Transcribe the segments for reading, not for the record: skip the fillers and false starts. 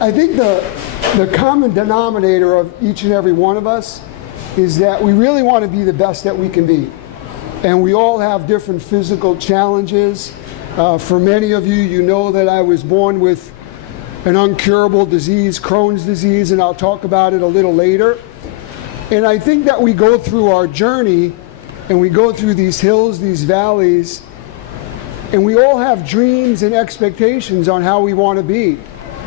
I think the common denominator of each and every one of us is that we really want to be the best that we can be. And we all have different physical challenges. For many of you, you know that I was born with an incurable disease, Crohn's disease, and I'll talk about it a little later. And I think that we go through our journey and we go through these hills, these valleys, and we all have dreams and expectations on how we want to be.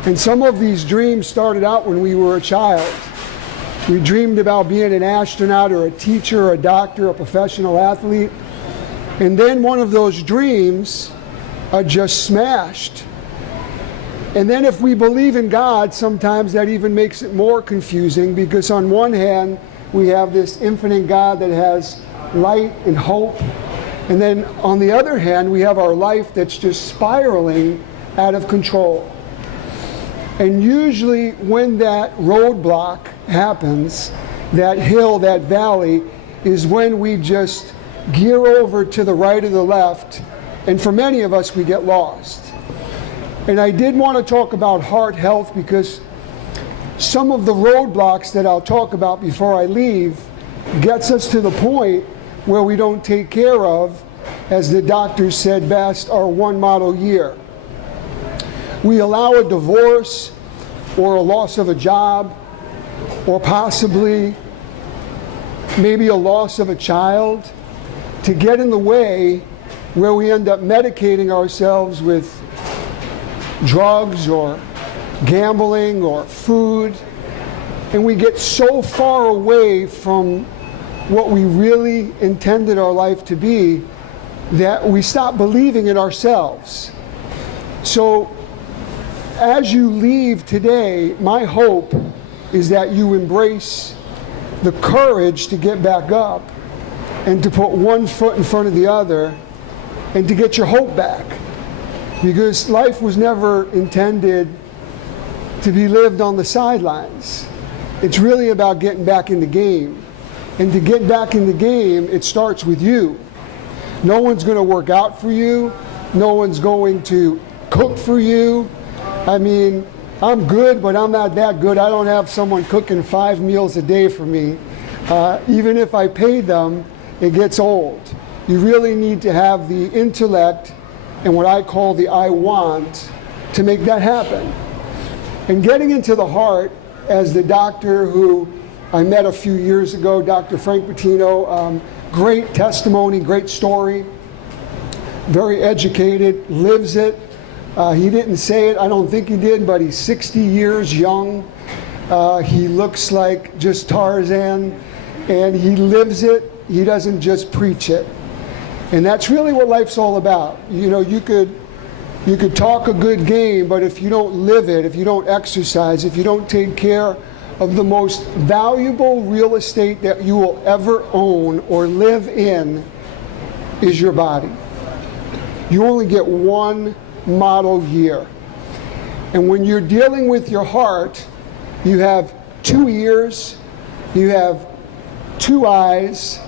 And some of these dreams started out when we were a child. We dreamed about being an astronaut or a teacher or a doctor, a professional athlete. And then one of those dreams are just smashed. And then if we believe in God, sometimes that even makes it more confusing, because on one hand, we have this infinite God that has light and hope. And then on the other hand, we have our life that's just spiraling out of control. And usually when that roadblock happens, that hill, that valley, is when we just gear over to the right or the left. And for many of us, we get lost. And I did want to talk about heart health, because some of the roadblocks that I'll talk about before I leave gets us to the point where we don't take care of, as the doctors said best, our one model year. We allow a divorce or a loss of a job, or possibly maybe a loss of a child, to get in the way, where we end up medicating ourselves with drugs or gambling or food, and we get so far away from what we really intended our life to be that we stop believing in ourselves. So as you leave today, my hope is that you embrace the courage to get back up and to put one foot in front of the other and to get your hope back. Because life was never intended to be lived on the sidelines. It's really about getting back in the game. And to get back in the game, it starts with you. No one's going to work out for you. No one's going to cook for you. I mean, I'm good, but I'm not that good. I don't have someone cooking 5 meals a day for me. Even if I paid them, it gets old. You really need to have the intellect and what I call the I want to make that happen. And getting into the heart, as the doctor who I met a few years ago, Dr. Frank Bettino, great testimony, great story, very educated, lives it. He didn't say it, I don't think he did, but he's 60 years young. He looks like just Tarzan, and he lives it. He doesn't just preach it. And that's really what life's all about. You know, you could talk a good game, but if you don't live it, if you don't exercise, if you don't take care of the most valuable real estate that you will ever own or live in, is your body. You only get one model year. And when you're dealing with your heart, you have 2 ears, you have 2 eyes,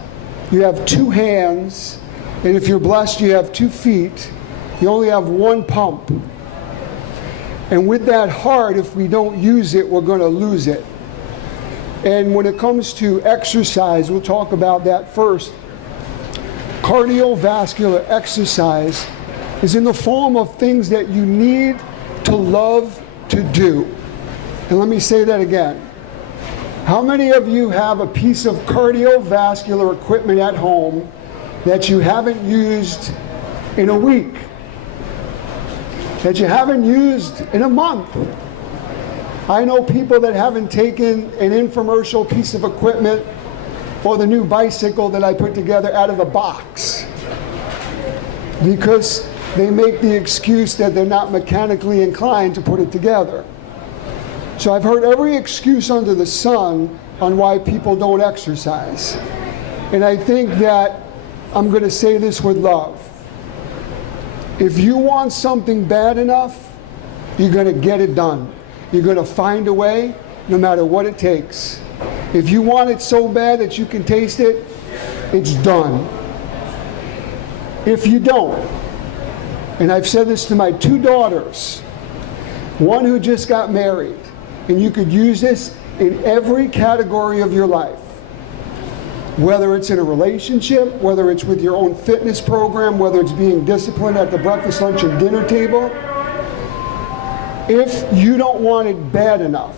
you have 2 hands, and if you're blessed, you have 2 feet. You only have 1 pump. And with that heart, if we don't use it, we're going to lose it. And when it comes to exercise, we'll talk about that first. Cardiovascular exercise is in the form of things that you need to love to do. And let me say that again. How many of you have a piece of cardiovascular equipment at home that you haven't used in a week? That you haven't used in a month? I know people that haven't taken an infomercial piece of equipment or the new bicycle that I put together out of the box, because they make the excuse that they're not mechanically inclined to put it together. So I've heard every excuse under the sun on why people don't exercise. And I think that I'm going to say this with love. If you want something bad enough, you're going to get it done. You're going to find a way, no matter what it takes. If you want it so bad that you can taste it, it's done. If you don't, and I've said this to my 2 daughters, one who just got married, and you could use this in every category of your life. Whether it's in a relationship, whether it's with your own fitness program, whether it's being disciplined at the breakfast, lunch, and dinner table. If you don't want it bad enough,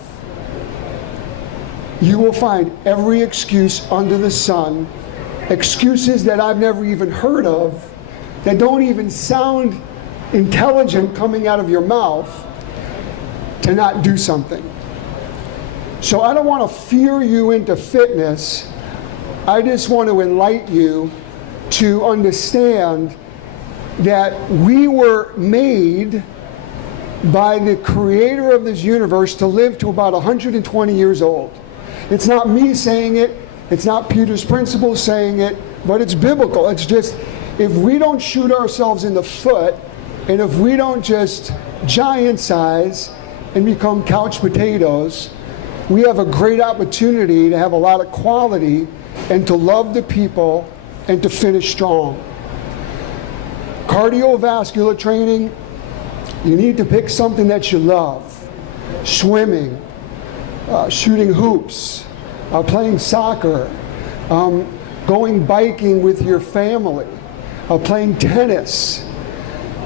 you will find every excuse under the sun, excuses that I've never even heard of, that don't even sound intelligent coming out of your mouth, to not do something. So I don't want to fear you into fitness. I just want to enlighten you to understand that we were made by the creator of this universe to live to about 120 years old. It's not me saying it, it's not Peter's principles saying it, but it's biblical. It's just, if we don't shoot ourselves in the foot, and if we don't just giant size and become couch potatoes, we have a great opportunity to have a lot of quality and to love the people and to finish strong. Cardiovascular training, you need to pick something that you love. Swimming, shooting hoops, playing soccer, going biking with your family, playing tennis.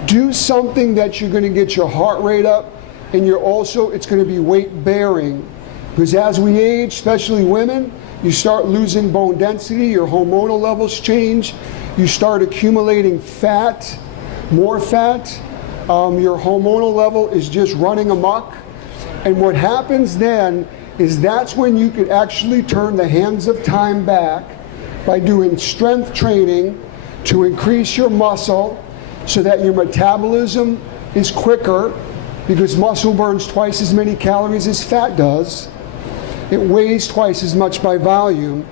Do something that you're going to get your heart rate up, and it's going to be weight bearing. Because as we age, especially women, you start losing bone density, your hormonal levels change, you start accumulating fat, more fat, your hormonal level is just running amok. And what happens then is that's when you could actually turn the hands of time back by doing strength training to increase your muscle so that your metabolism is quicker, because muscle burns twice as many calories as fat does. It weighs twice as much by volume,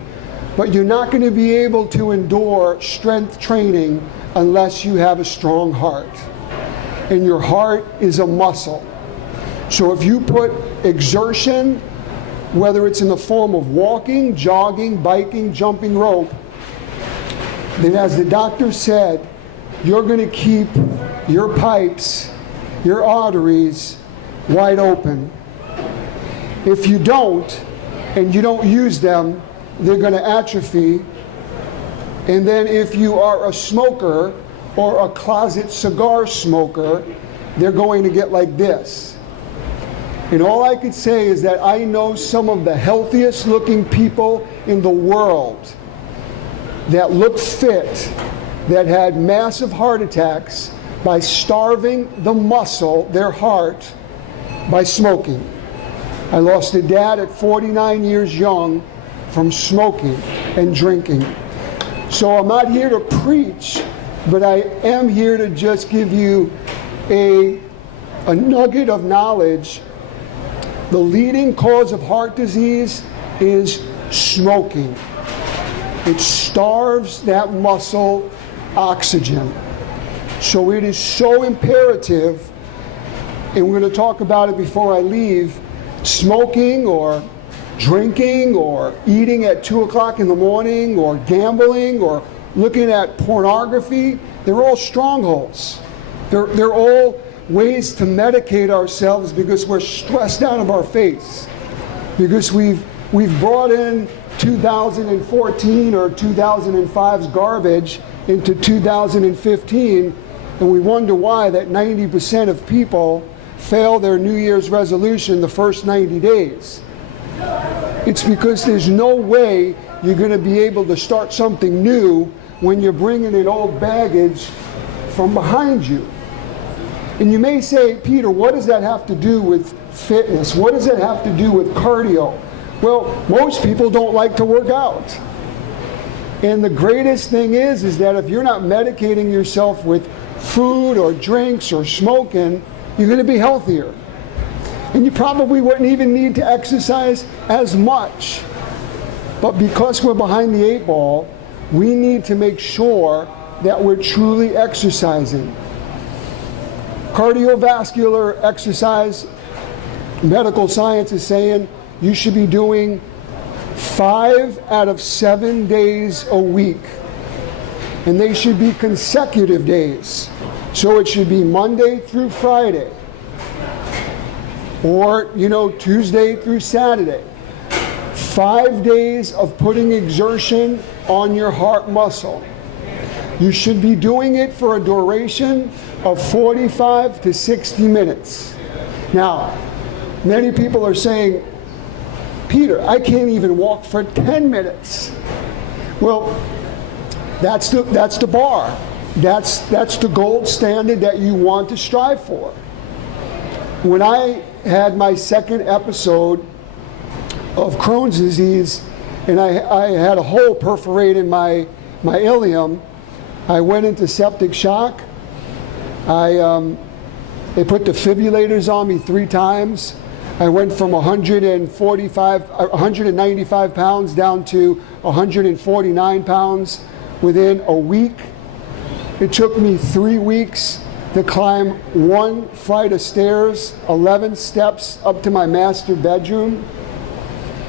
but you're not going to be able to endure strength training unless you have a strong heart. And your heart is a muscle. So if you put exertion, whether it's in the form of walking, jogging, biking, jumping rope, then as the doctor said, you're going to keep your pipes, your arteries wide open. If you don't, and you don't use them, they're going to atrophy. And then if you are a smoker or a closet cigar smoker, they're going to get like this. And all I could say is that I know some of the healthiest looking people in the world that look fit, that had massive heart attacks by starving the muscle, their heart, by smoking. I lost a dad at 49 years young from smoking and drinking. So I'm not here to preach, but I am here to just give you a nugget of knowledge. The leading cause of heart disease is smoking. It starves that muscle oxygen. So it is so imperative, and we're going to talk about it before I leave. Smoking or drinking or eating at 2 o'clock in the morning or gambling or looking at pornography, they're all strongholds. They're all ways to medicate ourselves because we're stressed out of our face. Because we've brought in 2014 or 2005's garbage into 2015, and we wonder why that 90% of people fail their New Year's resolution the first 90 days. It's because there's no way you're going to be able to start something new when you're bringing in old baggage from behind you. And you may say, Peter, what does that have to do with fitness? What does that have to do with cardio? Well, most people don't like to work out. And the greatest thing is that if you're not medicating yourself with food or drinks or smoking, you're going to be healthier. And you probably wouldn't even need to exercise as much. But because we're behind the 8 ball, we need to make sure that we're truly exercising. Cardiovascular exercise, medical science is saying you should be doing 5 out of 7 days a week. And they should be consecutive days. So it should be Monday through Friday. or, Tuesday through Saturday. 5 days of putting exertion on your heart muscle. You should be doing it for a duration of 45 to 60 minutes. Now, many people are saying, Peter, I can't even walk for 10 minutes. Well, that's the bar. That's the gold standard that you want to strive for. When I had my second episode of Crohn's disease, and I had a hole perforated in my ileum, I went into septic shock. They put defibrillators on me 3 times. I went from 195 pounds down to 149 pounds within a week. It took me 3 weeks to climb 1 flight of stairs, 11 steps up to my master bedroom.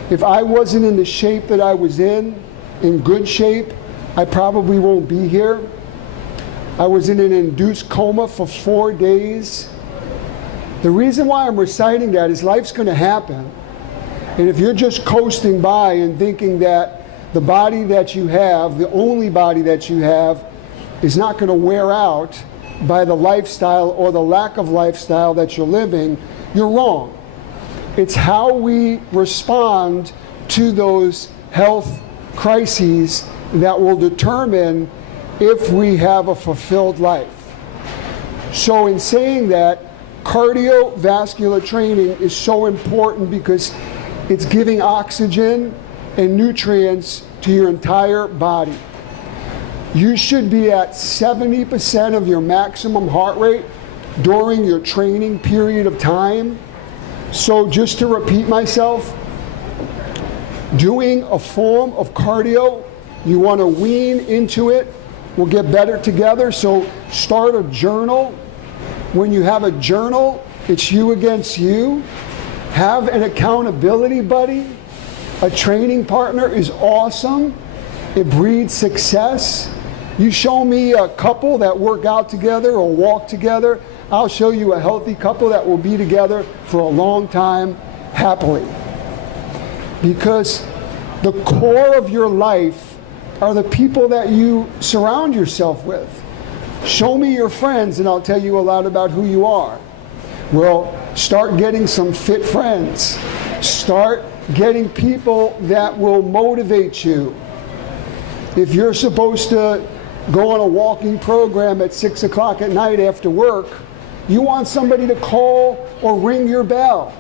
If I wasn't in the shape that I was in good shape, I probably won't be here. I was in an induced coma for 4 days. The reason why I'm reciting that is life's going to happen. And if you're just coasting by and thinking that the body that you have, the only body that you have, is not going to wear out by the lifestyle or the lack of lifestyle that you're living, you're wrong. It's how we respond to those health crises that will determine if we have a fulfilled life. So in saying that, cardiovascular training is so important because it's giving oxygen and nutrients to your entire body. You should be at 70% of your maximum heart rate during your training period of time. So just to repeat myself, doing a form of cardio, you want to wean into it. We'll get better together. So start a journal. When you have a journal, it's you against you. Have an accountability buddy. A training partner is awesome. It breeds success. You show me a couple that work out together or walk together, I'll show you a healthy couple that will be together for a long time, happily. Because the core of your life are the people that you surround yourself with. Show me your friends and I'll tell you a lot about who you are. Well, start getting some fit friends. Start getting people that will motivate you. If you're supposed to go on a walking program at 6 o'clock at night after work, you want somebody to call or ring your bell.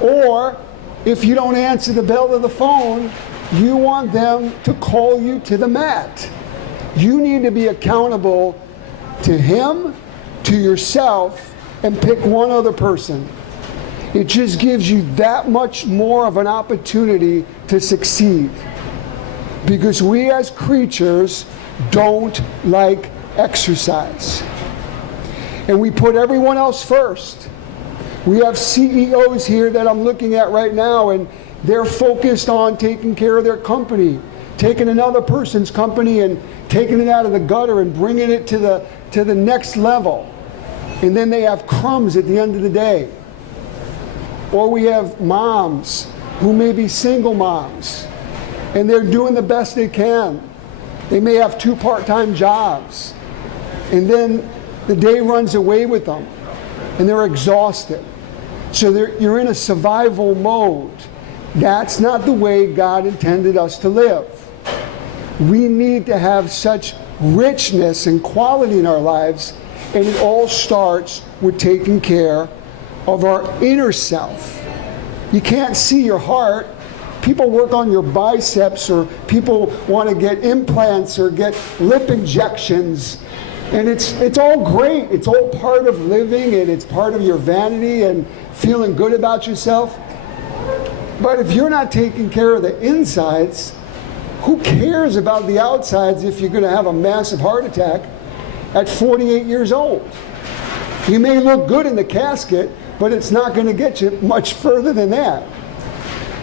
Or if you don't answer the bell of the phone, you want them to call you to the mat. You need to be accountable to him, to yourself, and pick one other person. It just gives you that much more of an opportunity to succeed. Because we as creatures don't like exercise. And we put everyone else first. We have CEOs here that I'm looking at right now, and they're focused on taking care of their company, taking another person's company and taking it out of the gutter and bringing it to the next level. And then they have crumbs at the end of the day. Or we have moms who may be single moms, and they're doing the best they can. They may have 2 part-time jobs, and then the day runs away with them, and they're exhausted. So you're in a survival mode. That's not the way God intended us to live. We need to have such richness and quality in our lives, and it all starts with taking care of our inner self. You can't see your heart. People work on your biceps, or people want to get implants or get lip injections. And it's all great. It's all part of living, and it's part of your vanity and feeling good about yourself. But if you're not taking care of the insides, who cares about the outsides if you're going to have a massive heart attack at 48 years old? You may look good in the casket, but it's not going to get you much further than that.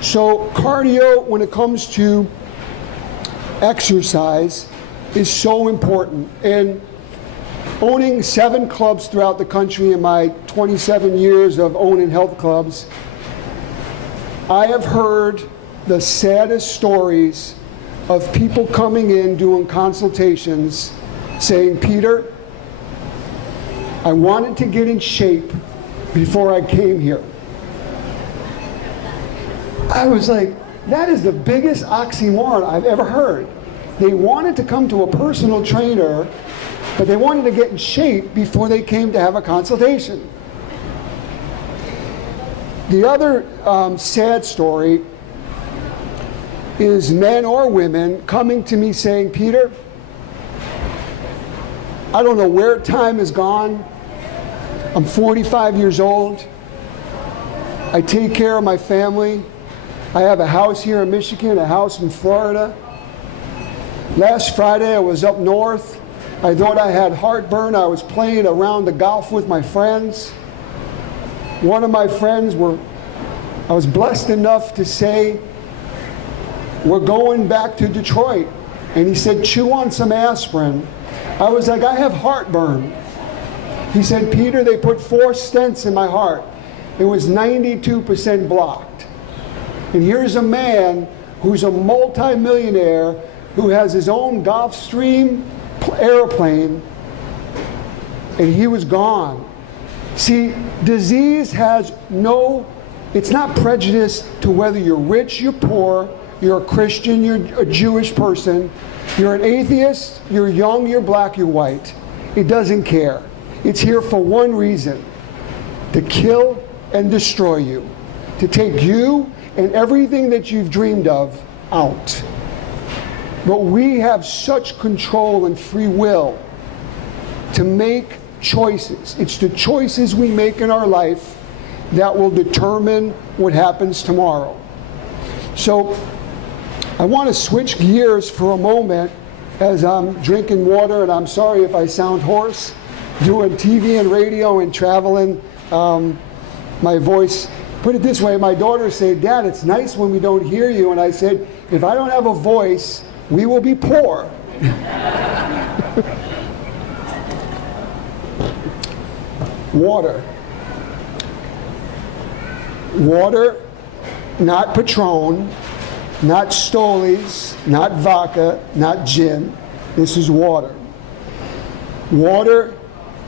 So cardio, when it comes to exercise, is so important. And owning 7 clubs throughout the country in my 27 years of owning health clubs, I have heard the saddest stories of people coming in doing consultations saying, Peter, I wanted to get in shape before I came here. I was like, that is the biggest oxymoron I've ever heard. They wanted to come to a personal trainer, but they wanted to get in shape before they came to have a consultation. The other sad story is men or women coming to me saying, Peter, I don't know where time has gone. I'm 45 years old. I take care of my family. I have a house here in Michigan, a house in Florida. Last Friday I was up north. I thought I had heartburn. I was playing around the golf with my friends. One of my friends I was blessed enough to say, we're going back to Detroit. And he said, chew on some aspirin. I was like, I have heartburn. He said, Peter, they put 4 stents in my heart. It was 92% blocked. And here's a man who's a multi-millionaire who has his own Gulfstream airplane, and he was gone. See, disease has it's not prejudiced to whether you're rich, you're poor, you're a Christian, you're a Jewish person, you're an atheist, you're young, you're black, you're white. It doesn't care. It's here for one reason: to kill and destroy you, to take you and everything that you've dreamed of out. But we have such control and free will to make choices. It's the choices we make in our life that will determine what happens tomorrow. So I want to switch gears for a moment as I'm drinking water, and I'm sorry if I sound hoarse. Doing TV and radio and traveling, my voice, put it this way, my daughter said, Dad, it's nice when we don't hear you. And I said, if I don't have a voice, we will be poor. Water. Water, not Patron, not Stolies, not vodka, not gin. This is water. Water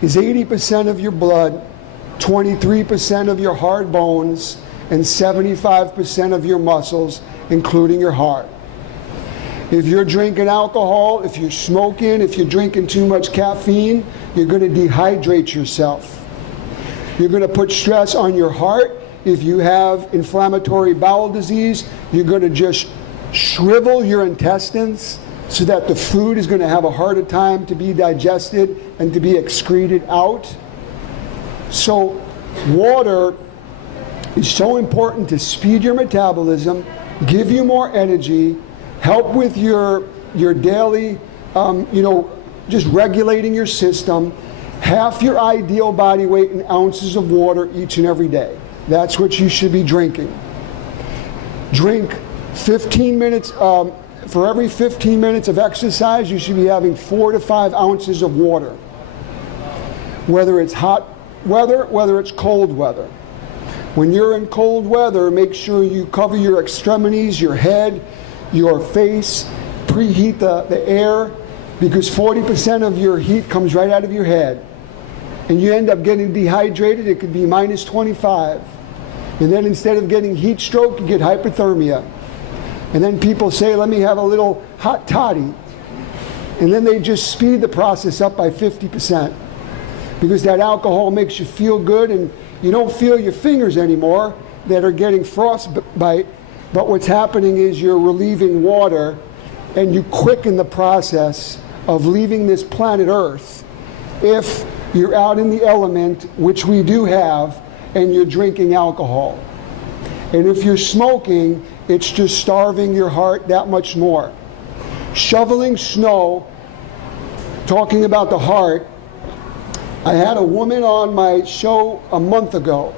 is 80% of your blood, 23% of your hard bones, and 75% of your muscles, including your heart. If you're drinking alcohol, if you're smoking, if you're drinking too much caffeine, you're going to dehydrate yourself. You're going to put stress on your heart. If you have inflammatory bowel disease, you're going to just shrivel your intestines so that the food is going to have a harder time to be digested and to be excreted out. So water is so important to speed your metabolism, give you more energy, help with your daily, just regulating your system. Half your ideal body weight in ounces of water each and every day. That's what you should be drinking. Drink 15 minutes, for every 15 minutes of exercise, you should be having 4 to 5 ounces of water. Whether it's hot weather, whether it's cold weather. When you're in cold weather, make sure you cover your extremities, your head, your face, preheat the air, because 40% of your heat comes right out of your head. And you end up getting dehydrated. It could be minus 25. And then instead of getting heat stroke, you get hypothermia. And then people say, let me have a little hot toddy. And then they just speed the process up by 50%. Because that alcohol makes you feel good, and you don't feel your fingers anymore that are getting frostbite. But what's happening is you're relieving water, and you quicken the process of leaving this planet Earth if you're out in the element, which we do have, and you're drinking alcohol. And if you're smoking, it's just starving your heart that much more. Shoveling snow, talking about the heart, I had a woman on my show a month ago,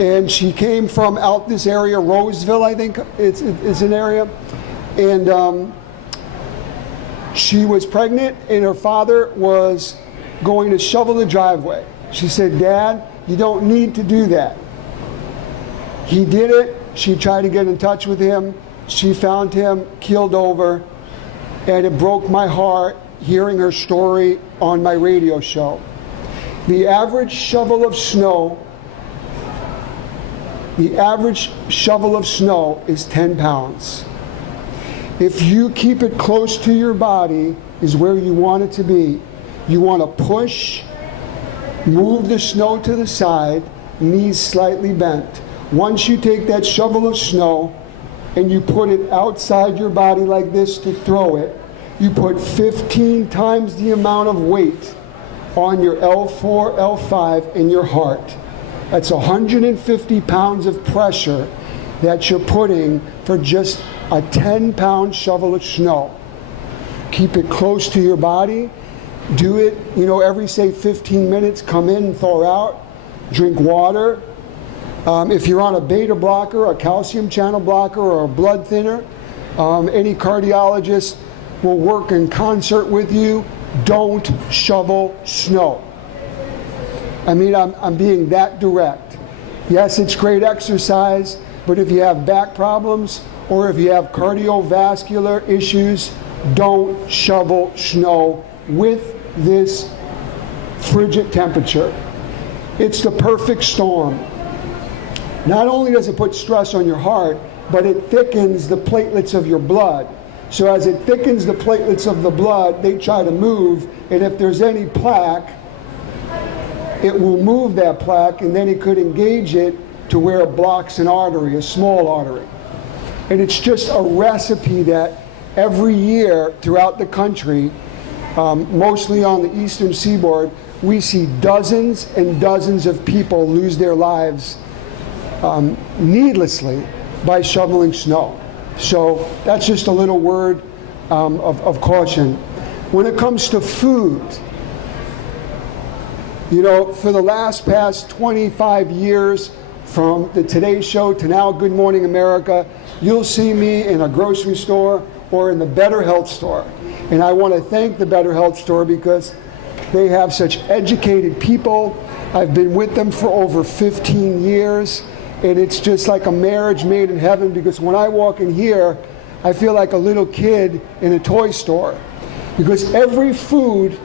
and she came from out this area, Roseville, I think it's an area, and she was pregnant, and her father was going to shovel the driveway. She said, "Dad, you don't need to do that." He did it. She tried to get in touch with him. She found him keeled over, and it broke my heart hearing her story on my radio show. The average shovel of snow is 10 pounds. If you keep it close to your body, is where you want it to be. You want to push, move the snow to the side, knees slightly bent. Once you take that shovel of snow and you put it outside your body like this to throw it, you put 15 times the amount of weight on your L4, L5 in your heart. That's 150 pounds of pressure that you're putting for just a 10-pound shovel of snow. Keep it close to your body. Do it, every, say, 15 minutes. Come in and thaw out. Drink water. If you're on a beta blocker, a calcium channel blocker, or a blood thinner, any cardiologist will work in concert with you. Don't shovel snow. I mean, I'm being that direct. Yes, it's great exercise, but if you have back problems or if you have cardiovascular issues, don't shovel snow with this frigid temperature. It's the perfect storm. Not only does it put stress on your heart, but it thickens the platelets of your blood. So as it thickens the platelets of the blood, they try to move, and if there's any plaque, it will move that plaque, and then it could engage it to where it blocks an artery, a small artery. And it's just a recipe that every year throughout the country, mostly on the eastern seaboard, we see dozens and dozens of people lose their lives needlessly by shoveling snow. So that's just a little word of caution. When it comes to food, for the past 25 years, from the Today Show to now Good Morning America, you'll see me in a grocery store or in the Better Health store. And I want to thank the Better Health store because they have such educated people. I've been with them for over 15 years. And it's just like a marriage made in heaven, because when I walk in here, I feel like a little kid in a toy store. Because every food,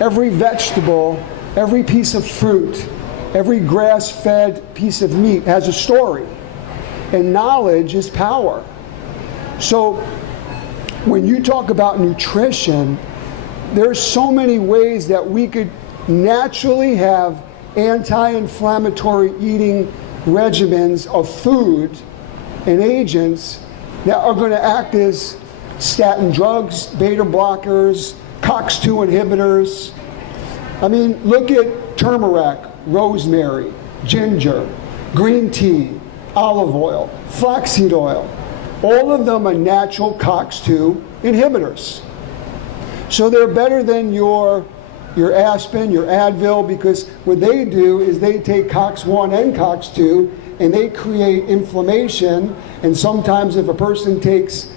every vegetable, every piece of fruit, every grass-fed piece of meat has a story. And knowledge is power. So when you talk about nutrition, there's so many ways that we could naturally have anti-inflammatory eating regimens of food and agents that are going to act as statin drugs, beta blockers, COX-2 inhibitors. I mean, look at turmeric, rosemary, ginger, green tea, olive oil, flaxseed oil. All of them are natural COX-2 inhibitors. So they're better than your aspirin, your Advil, because what they do is they take COX-1 and COX-2 and they create inflammation. And sometimes if a person takes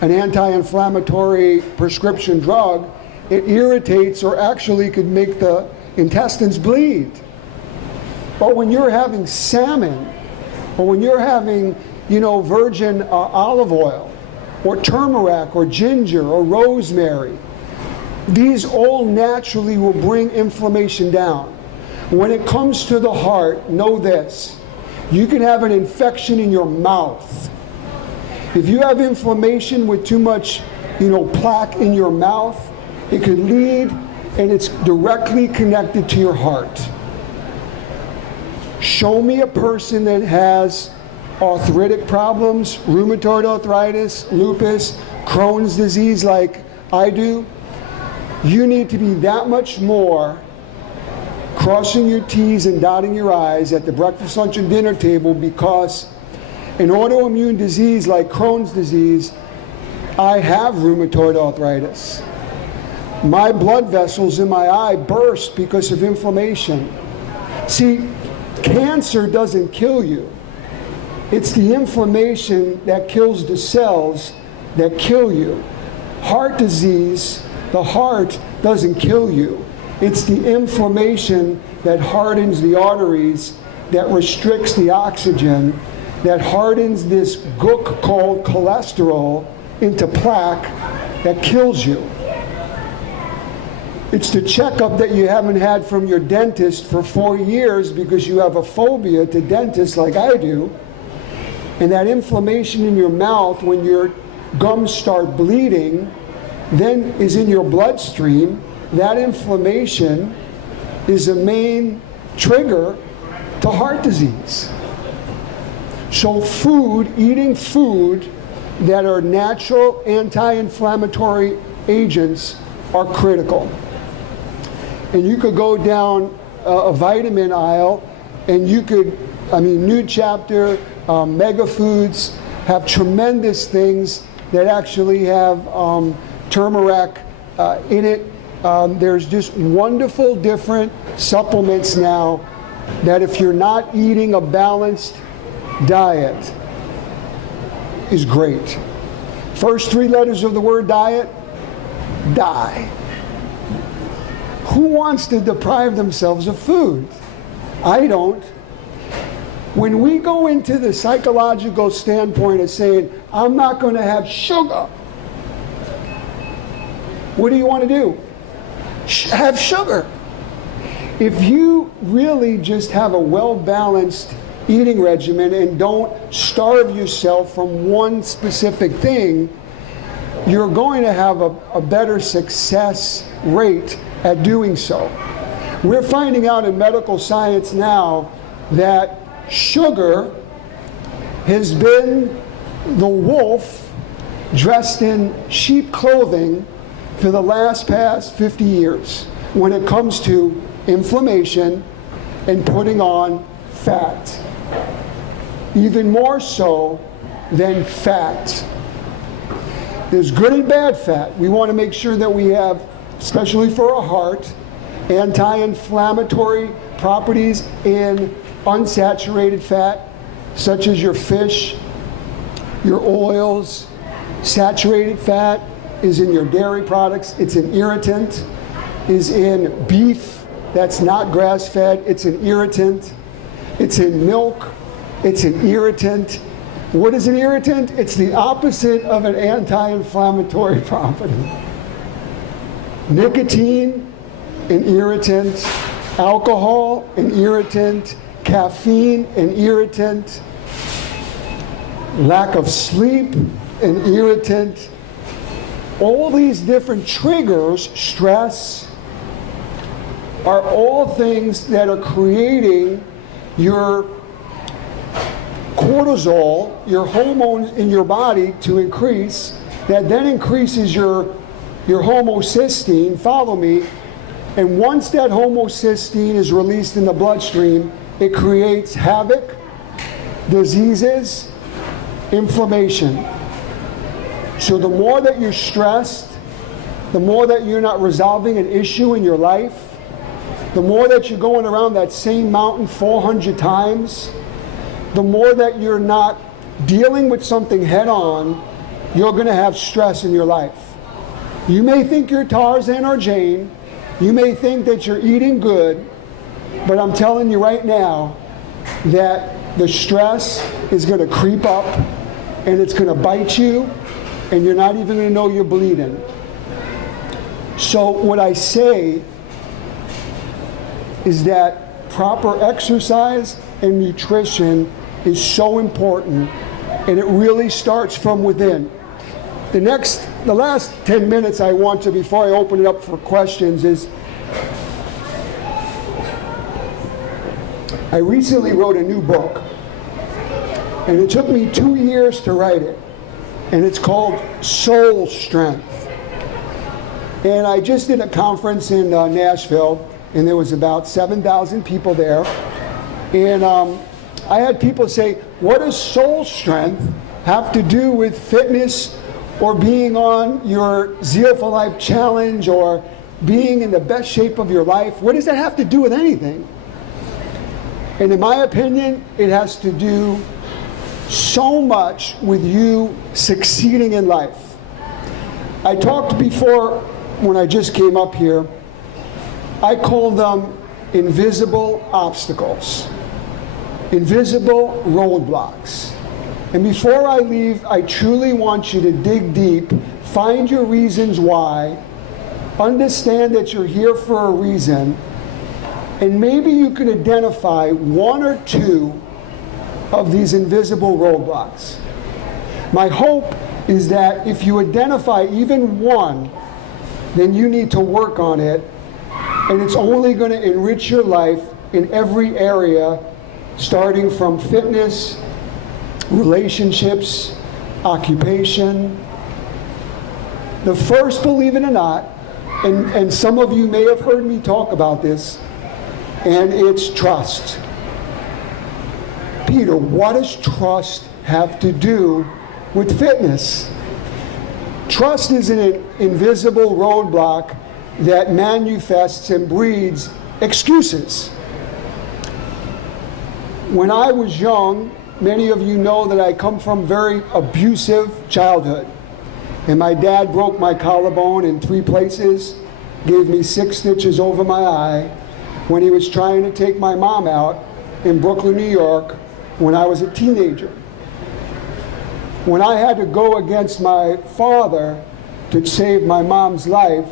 an anti-inflammatory prescription drug, it irritates or actually could make the intestines bleed. But when you're having salmon, or when you're having, virgin olive oil, or turmeric, or ginger, or rosemary, these all naturally will bring inflammation down. When it comes to the heart, know this. You can have an infection in your mouth. If you have inflammation with too much, plaque in your mouth, it could lead, and it's directly connected to your heart. Show me a person that has arthritic problems, rheumatoid arthritis, lupus, Crohn's disease like I do. You need to be that much more crossing your T's and dotting your I's at the breakfast, lunch, and dinner table, because an autoimmune disease like Crohn's disease, I have rheumatoid arthritis. My blood vessels in my eye burst because of inflammation. See, cancer doesn't kill you. It's the inflammation that kills the cells that kill you. Heart disease, the heart doesn't kill you. It's the inflammation that hardens the arteries, that restricts the oxygen, that hardens this gook called cholesterol into plaque that kills you. It's the checkup that you haven't had from your dentist for 4 years because you have a phobia to dentists like I do. And that inflammation in your mouth when your gums start bleeding then is in your bloodstream. That inflammation is a main trigger to heart disease. So eating food that are natural anti-inflammatory agents are critical. And you could go down a vitamin aisle and you could, New Chapter, Mega Foods have tremendous things that actually have turmeric in it. There's just wonderful different supplements now that if you're not eating a balanced diet is great. First 3 letters of the word diet, die. Who wants to deprive themselves of food? I don't. When we go into the psychological standpoint of saying, I'm not going to have sugar, what do you want to do? Have sugar. If you really just have a well-balanced eating regimen and don't starve yourself from one specific thing, you're going to have a better success rate at doing so. We're finding out in medical science now that sugar has been the wolf dressed in sheep clothing for the past 50 years when it comes to inflammation and putting on fat. Even more so than fat. There's good and bad fat. We want to make sure that we have, especially for our heart, anti-inflammatory properties in unsaturated fat, such as your fish, your oils. Saturated fat is in your dairy products. It's an irritant. Is in beef that's not grass-fed. It's an irritant. It's in milk. It's an irritant. What is an irritant? It's the opposite of an anti-inflammatory property. Nicotine, an irritant. Alcohol, an irritant. Caffeine, an irritant. Lack of sleep, an irritant. All these different triggers, stress, are all things that are creating your cortisol, your hormones in your body to increase, that then increases your homocysteine, follow me, and once that homocysteine is released in the bloodstream, it creates havoc, diseases, inflammation. So the more that you're stressed, the more that you're not resolving an issue in your life, the more that you're going around that same mountain 400 times, the more that you're not dealing with something head on, you're going to have stress in your life. You may think you're Tarzan or Jane, you may think that you're eating good, but I'm telling you right now that the stress is going to creep up and it's going to bite you and you're not even going to know you're bleeding. So what I say is that proper exercise and nutrition is so important, and it really starts from within. The last 10 minutes I want to, before I open it up for questions, is I recently wrote a new book, and it took me 2 years to write it, and it's called Soul Strength. And I just did a conference in Nashville, and there was about 7,000 people there, and I had people say, what does soul strength have to do with fitness or being on your Zeal for Life challenge or being in the best shape of your life? What does that have to do with anything? And in my opinion, it has to do so much with you succeeding in life. I talked before, when I just came up here, I call them invisible obstacles, invisible roadblocks. And before I leave, I truly want you to dig deep, find your reasons why, understand that you're here for a reason, and maybe you can identify one or two of these invisible roadblocks. My hope is that if you identify even one, then you need to work on it, and it's only going to enrich your life in every area, starting from fitness, relationships, occupation. The first, believe it or not, and some of you may have heard me talk about this, and it's trust. Peter, what does trust have to do with fitness? Trust is an invisible roadblock that manifests and breeds excuses. When I was young, many of you know that I come from very abusive childhood. And my dad broke my collarbone in 3 places, gave me 6 stitches over my eye when he was trying to take my mom out in Brooklyn, New York, when I was a teenager. When I had to go against my father to save my mom's life,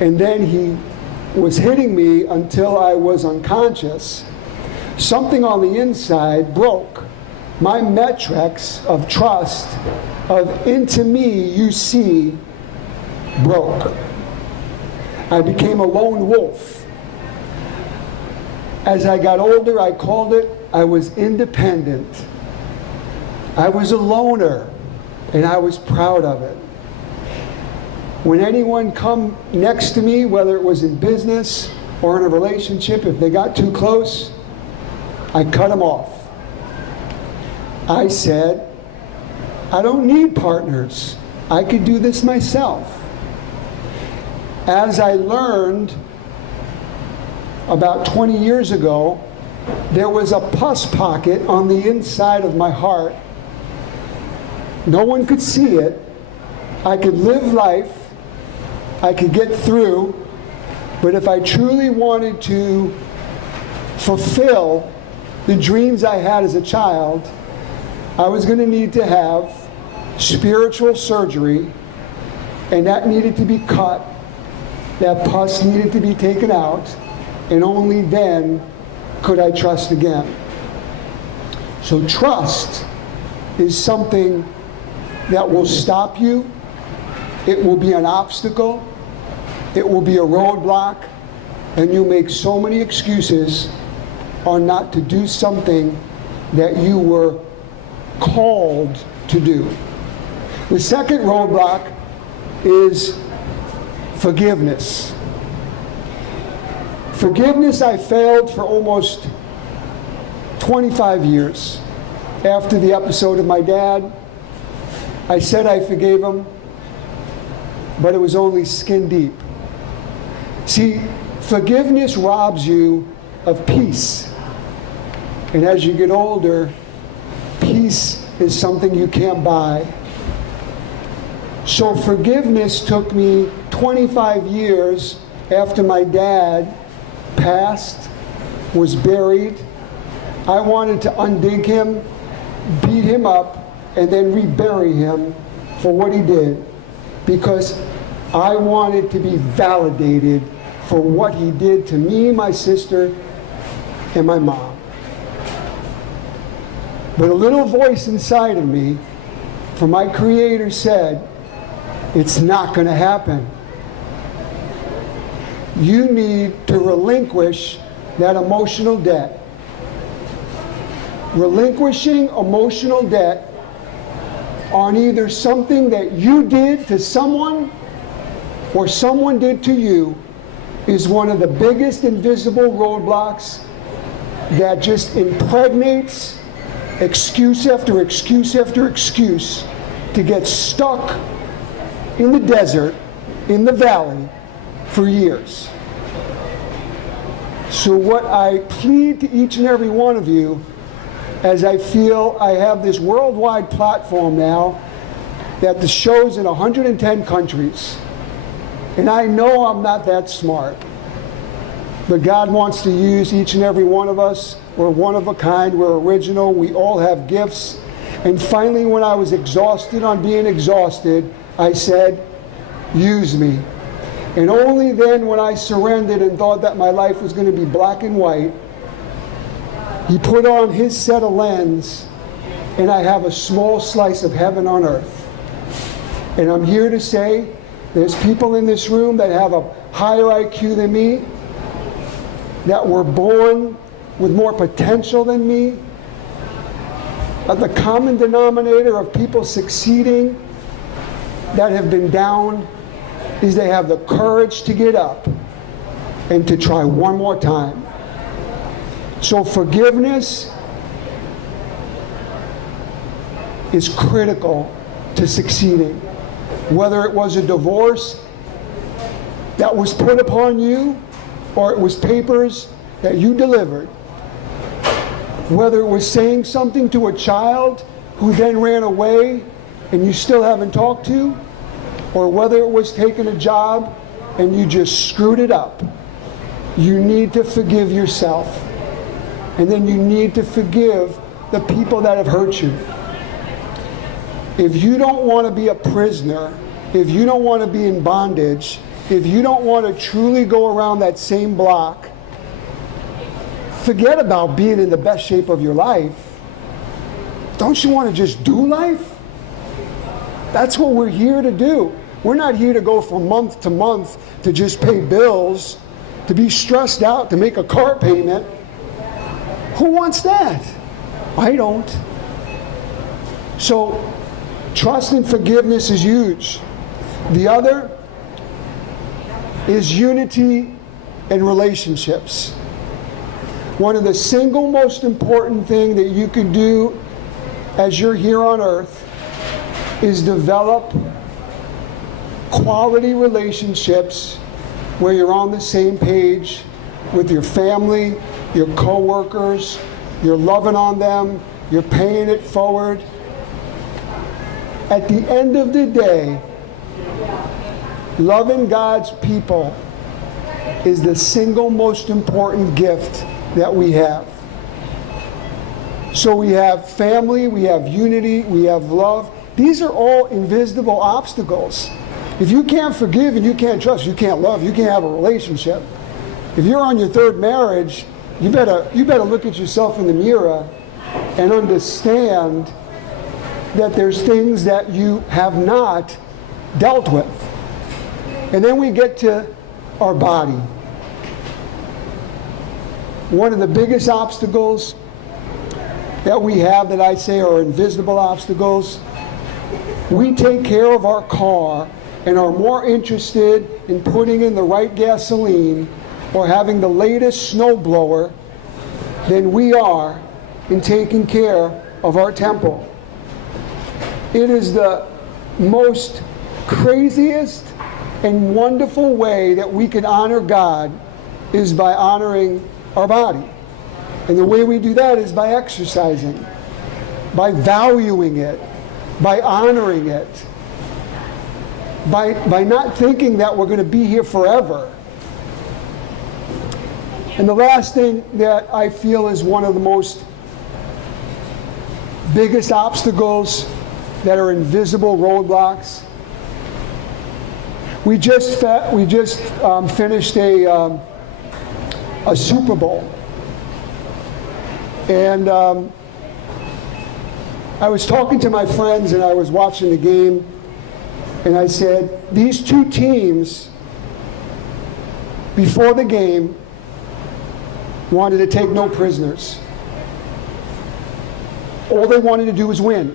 and then he was hitting me until I was unconscious, something on the inside broke. My metrics of trust, of into me you see, broke. I became a lone wolf. As I got older, I called it, I was independent. I was a loner, and I was proud of it. When anyone come next to me, whether it was in business or in a relationship, if they got too close, I cut them off. I said, I don't need partners. I could do this myself. As I learned about 20 years ago, there was a pus pocket on the inside of my heart. No one could see it. I could live life. I could get through. But if I truly wanted to fulfill the dreams I had as a child, I was going to need to have spiritual surgery, and that needed to be cut. That pus needed to be taken out, and only then could I trust again. So trust is something that will stop you. It will be an obstacle. It will be a roadblock, and you make so many excuses on not to do something that you were called to do. The second roadblock is forgiveness. Forgiveness, I failed for almost 25 years. After the episode of my dad, I said I forgave him, but it was only skin deep. See, forgiveness robs you of peace. And as you get older, peace is something you can't buy. So forgiveness took me 25 years after my dad passed, was buried. I wanted to undig him, beat him up, and then rebury him for what he did, because I wanted to be validated for what he did to me, my sister, and my mom. But a little voice inside of me from my Creator said, it's not going to happen. You need to relinquish that emotional debt. Relinquishing emotional debt on either something that you did to someone or someone did to you is one of the biggest invisible roadblocks that just impregnates excuse after excuse after excuse to get stuck in the desert, in the valley, for years. So what I plead to each and every one of you, as I feel I have this worldwide platform now, that the show's in 110 countries, and I know I'm not that smart, But God wants to use each and every one of us. We're one of a kind. We're original. We all have gifts. And finally, when I was exhausted on being exhausted, I said, use me. And only then, when I surrendered and thought that my life was going to be black and white, He put on His set of lens, and I have a small slice of heaven on earth. And I'm here to say, there's people in this room that have a higher IQ than me, that were born with more potential than me. But the common denominator of people succeeding that have been down is they have the courage to get up and to try one more time. So forgiveness is critical to succeeding. Whether it was a divorce that was put upon you, or it was papers that you delivered, whether it was saying something to a child who then ran away and you still haven't talked to, or whether it was taking a job and you just screwed it up, you need to forgive yourself. And then you need to forgive the people that have hurt you. If you don't want to be a prisoner, if you don't want to be in bondage, if you don't want to truly go around that same block, forget about being in the best shape of your life. Don't you want to just do life? That's what we're here to do. We're not here to go from month to month to just pay bills, to be stressed out, to make a car payment. Who wants that? I don't. So, trust and forgiveness is huge. The other is unity and relationships. One of the single most important thing that you can do as you're here on earth is develop quality relationships where you're on the same page with your family, your co-workers, you're loving on them, you're paying it forward. At the end of the day, loving God's people is the single most important gift that we have. So we have family, we have unity, we have love. These are all invisible obstacles. If you can't forgive and you can't trust, you can't love, you can't have a relationship. If you're on your third marriage, you better look at yourself in the mirror and understand that there's things that you have not dealt with. And then we get to our body. One of the biggest obstacles that we have, that I say are invisible obstacles, we take care of our car and are more interested in putting in the right gasoline or having the latest snowblower than we are in taking care of our temple. It is the most craziest and wonderful way that we can honor God is by honoring our body. And the way we do that is by exercising, by valuing it, by honoring it, by not thinking that we're going to be here forever. And the last thing that I feel is one of the most biggest obstacles that are invisible roadblocks. We just finished a Super Bowl, and I was talking to my friends and I was watching the game, and I said, these two teams before the game wanted to take no prisoners. All they wanted to do was win.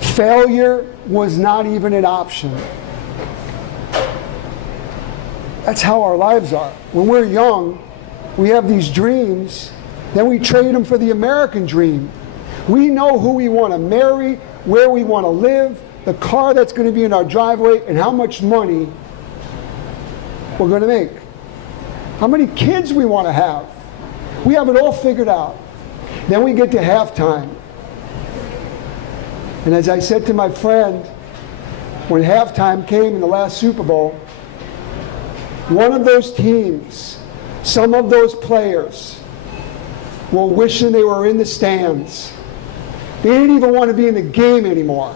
Failure was not even an option. That's how our lives are. When we're young, we have these dreams, then we trade them for the American dream. We know who we want to marry, where we want to live, the car that's going to be in our driveway, and how much money we're going to make. How many kids we want to have. We have it all figured out. Then we get to halftime. And as I said to my friend, when halftime came in the last Super Bowl, one of those teams Some of those players were wishing they were in the stands. They didn't even want to be in the game anymore.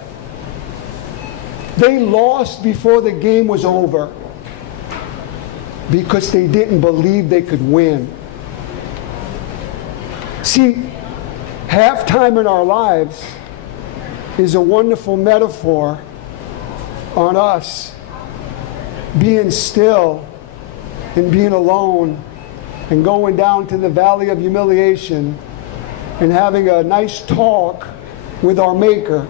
They lost before the game was over because they didn't believe they could win. See, halftime in our lives is a wonderful metaphor on us being still and being alone and going down to the valley of humiliation and having a nice talk with our Maker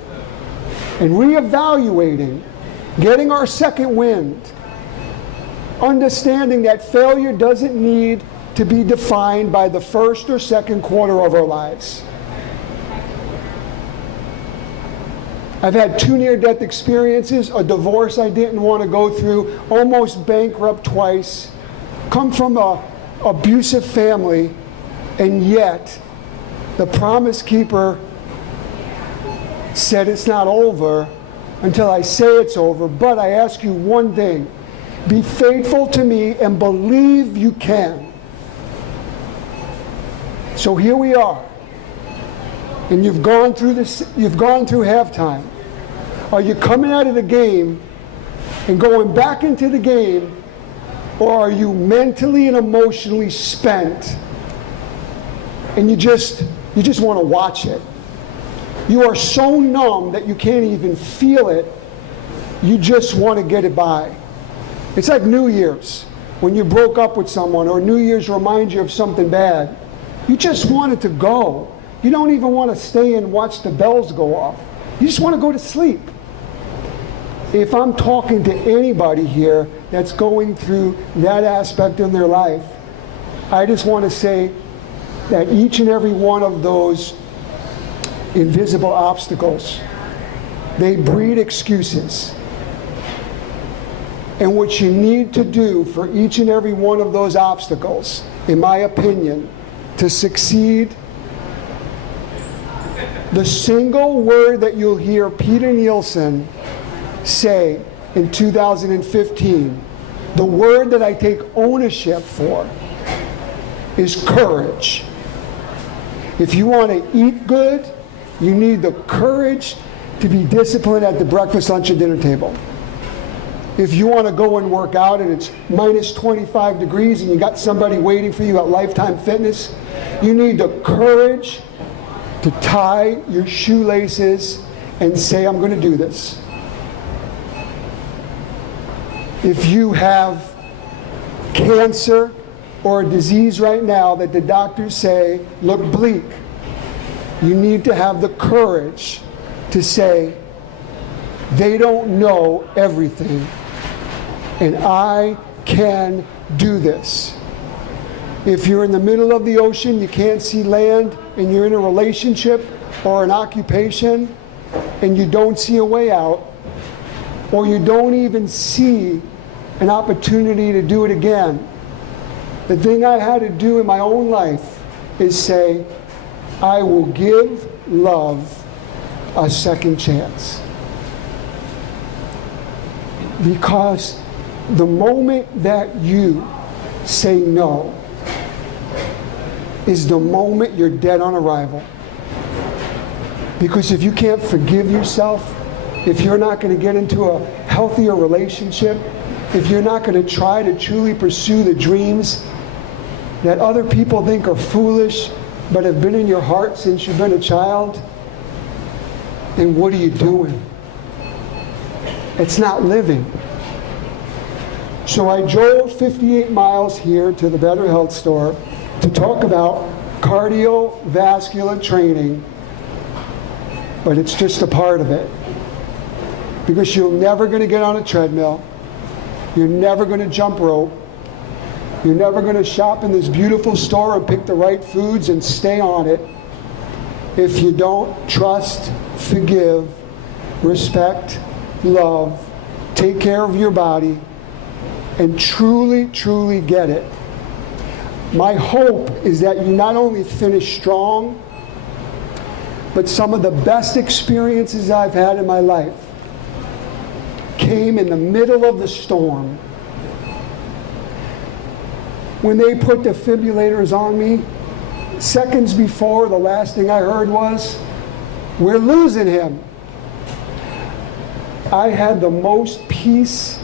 and reevaluating, getting our second wind, understanding that failure doesn't need to be defined by the first or second quarter of our lives. I've had 2 near-death experiences, a divorce I didn't want to go through, almost bankrupt twice, come from an abusive family, and yet the Promise Keeper said it's not over until I say it's over. But I ask you one thing: be faithful to me and believe you can. So here we are, and you've gone through halftime. Are you coming out of the game and going back into the game, or are you mentally and emotionally spent and you just want to watch it? You are so numb that you can't even feel it. You just want to get it by. It's like New Year's, when you broke up with someone, or New Year's reminds you of something bad. You just want it to go. You don't even want to stay and watch the bells go off. You just want to go to sleep. If I'm talking to anybody here that's going through that aspect in their life, I just want to say that each and every one of those invisible obstacles, they breed excuses. And what you need to do for each and every one of those obstacles, in my opinion, to succeed, the single word that you'll hear Peter Nielsen say in 2015, the word that I take ownership for, is courage. If you want to eat good, you need the courage to be disciplined at the breakfast, lunch, and dinner table. If you want to go and work out and it's minus 25 degrees and you got somebody waiting for you at Lifetime Fitness, you need the courage to tie your shoelaces and say, I'm going to do this. If you have cancer or a disease right now that the doctors say look bleak, you need to have the courage to say, they don't know everything, and I can do this. If you're in the middle of the ocean, you can't see land, and you're in a relationship or an occupation, and you don't see a way out, or you don't even see an opportunity to do it again, the thing I had to do in my own life is say, I will give love a second chance. Because the moment that you say no is the moment you're dead on arrival. Because if you can't forgive yourself, if you're not going to get into a healthier relationship, if you're not going to try to truly pursue the dreams that other people think are foolish but have been in your heart since you've been a child, then what are you doing? It's not living. So I drove 58 miles here to the Better Health store to talk about cardiovascular training, but it's just a part of it. Because you're never going to get on a treadmill. You're never going to jump rope. You're never going to shop in this beautiful store and pick the right foods and stay on it if you don't trust, forgive, respect, love, take care of your body, and truly, truly get it. My hope is that you not only finish strong, but some of the best experiences I've had in my life came in the middle of the storm. when they put defibrillators on me, seconds before, the last thing I heard was, "We're losing him." I had the most peace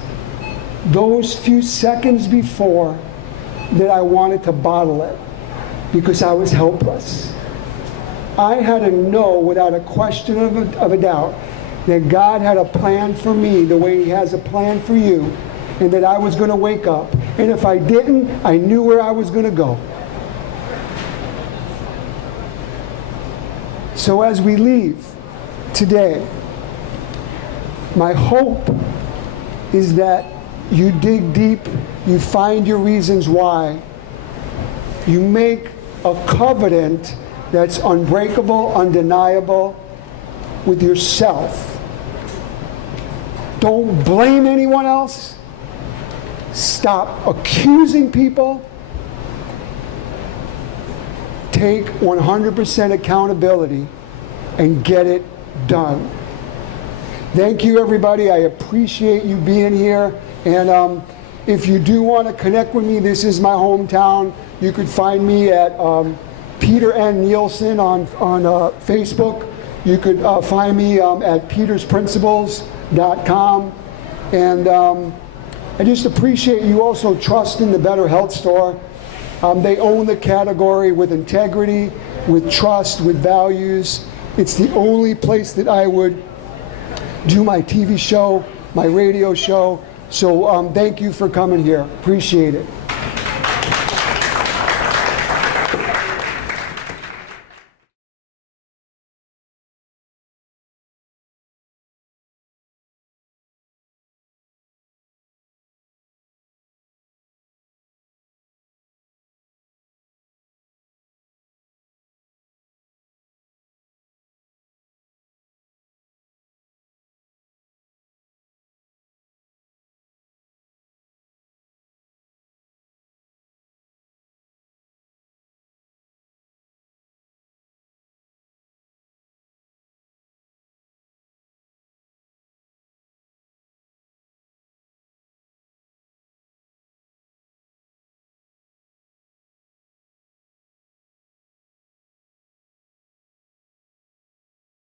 those few seconds before that I wanted to bottle it, because I was helpless. I had to know without a question of a doubt that God had a plan for me the way He has a plan for you, and that I was going to wake up. And if I didn't, I knew where I was going to go. So as we leave today, my hope is that you dig deep, you find your reasons why, you make a covenant that's unbreakable, undeniable with yourself. Don't blame anyone else. Stop accusing people. Take 100% accountability and get it done. Thank you, everybody. I appreciate you being here. And if you do want to connect with me, this is my hometown. You could find me at Peter N. Nielsen on Facebook. You could find me at petersprinciples.com. And I just appreciate you also trusting the Better Health Store. They own the category with integrity, with trust, with values. It's the only place that I would do my TV show, my radio show. So thank you for coming here. Appreciate it.